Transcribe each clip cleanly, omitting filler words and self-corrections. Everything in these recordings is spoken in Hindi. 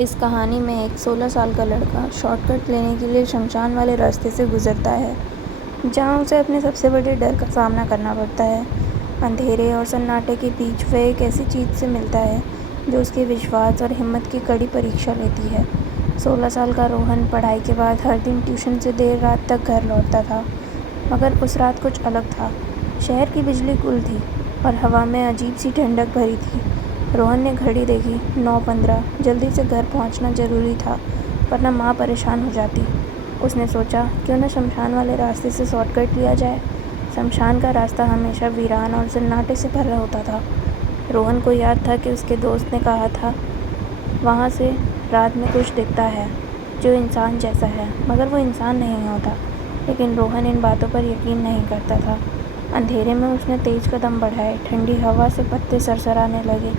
इस कहानी में एक 16 साल का लड़का शॉर्टकट लेने के लिए शमशान वाले रास्ते से गुजरता है, जहाँ उसे अपने सबसे बड़े डर का सामना करना पड़ता है। अंधेरे और सन्नाटे के बीच वह एक ऐसी चीज़ से मिलता है जो उसके विश्वास और हिम्मत की कड़ी परीक्षा लेती है। 16 साल का रोहन पढ़ाई के बाद हर दिन ट्यूशन से देर रात तक घर लौटता था, मगर उस रात कुछ अलग था। शहर की बिजली गुल थी और हवा में अजीब सी ठंडक भरी थी। रोहन ने घड़ी देखी, 9:15। जल्दी से घर पहुंचना ज़रूरी था, वरना माँ परेशान हो जाती। उसने सोचा, क्यों न शमशान वाले रास्ते से शॉर्टकट लिया जाए। शमशान का रास्ता हमेशा वीरान और सन्नाटे से भरा होता था। रोहन को याद था कि उसके दोस्त ने कहा था, वहाँ से रात में कुछ दिखता है जो इंसान जैसा है, मगर वो इंसान नहीं होता। लेकिन रोहन इन बातों पर यकीन नहीं करता था। अंधेरे में उसने तेज कदम बढ़ाए, ठंडी हवा से पत्ते सरसराने लगे।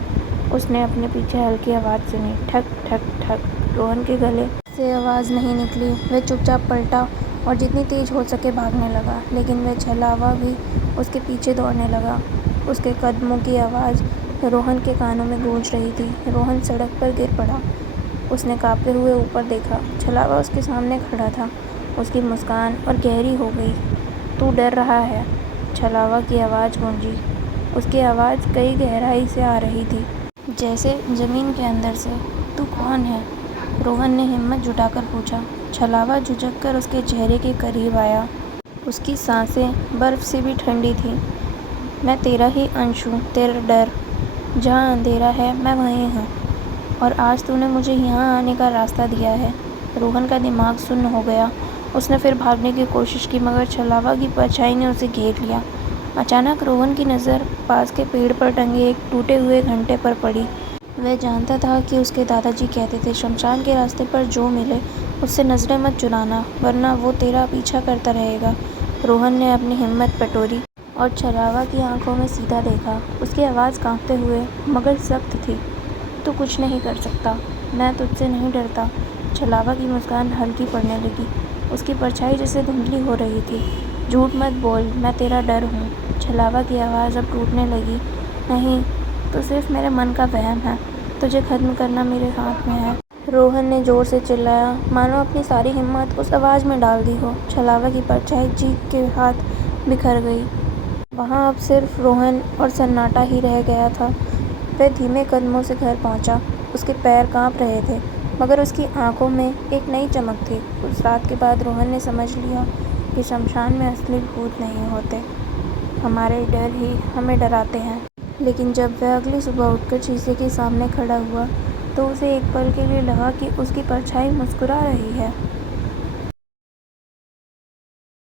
उसने अपने पीछे हल्की आवाज़ सुनी, ठक ठक ठक। रोहन के गले से आवाज़ नहीं निकली। वह चुपचाप पलटा और जितनी तेज हो सके भागने लगा, लेकिन वह छलावा भी उसके पीछे दौड़ने लगा। उसके कदमों की आवाज़ रोहन के कानों में गूंज रही थी। रोहन सड़क पर गिर पड़ा। उसने कांपते हुए ऊपर देखा। छलावा उसके सामने खड़ा था। उसकी मुस्कान और गहरी हो गई। तू डर रहा है? छलावा की आवाज़ गूंजी। उसकी आवाज़ कई गहराई से आ रही थी, जैसे ज़मीन के अंदर से। तू कौन है? रोहन ने हिम्मत जुटाकर पूछा। छलावा झुककर कर उसके चेहरे के करीब आया। उसकी सांसें बर्फ़ से भी ठंडी थीं। मैं तेरा ही अंश हूँ, तेरा डर। जहाँ अंधेरा है मैं वहीं हूँ, और आज तूने मुझे यहाँ आने का रास्ता दिया है। रोहन का दिमाग सुन्न हो गया। उसने फिर भागने की कोशिश की, मगर छलावा की परछाई ने उसे घेर लिया। अचानक रोहन की नज़र पास के पेड़ पर टंगे एक टूटे हुए घंटे पर पड़ी। वह जानता था कि उसके दादाजी कहते थे, शमशान के रास्ते पर जो मिले उससे नज़रें मत चुराना, वरना वो तेरा पीछा करता रहेगा। रोहन ने अपनी हिम्मत बटोरी और छलावा की आंखों में सीधा देखा। उसकी आवाज़ कांपते हुए मगर सख्त थी। तू कुछ नहीं कर सकता, मैं तुझसे नहीं डरता। छलावा की मुस्कान हल्की पड़ने लगी। उसकी परछाई जैसे धुंधली हो रही थी। झूठ मत बोल, मैं तेरा डर हूँ। छलावा की आवाज़ अब टूटने लगी। नहीं, तो सिर्फ मेरे मन का वहम है। तुझे ख़त्म करना मेरे हाथ में है। रोहन ने ज़ोर से चिल्लाया, मानो अपनी सारी हिम्मत उस आवाज़ में डाल दी हो। छलावा की परछाई चीख के हाथ बिखर गई। वहाँ अब सिर्फ रोहन और सन्नाटा ही रह गया था। वह धीमे कदमों से घर पहुँचा। उसके पैर काँप रहे थे, मगर उसकी आंखों में एक नई चमक थी। उस रात के बाद रोहन ने समझ लिया कि शमशान में असली भूत नहीं होते, हमारे डर ही हमें डराते हैं। लेकिन जब वह अगली सुबह उठकर शीशे के सामने खड़ा हुआ, तो उसे एक पल के लिए लगा कि उसकी परछाई मुस्कुरा रही है।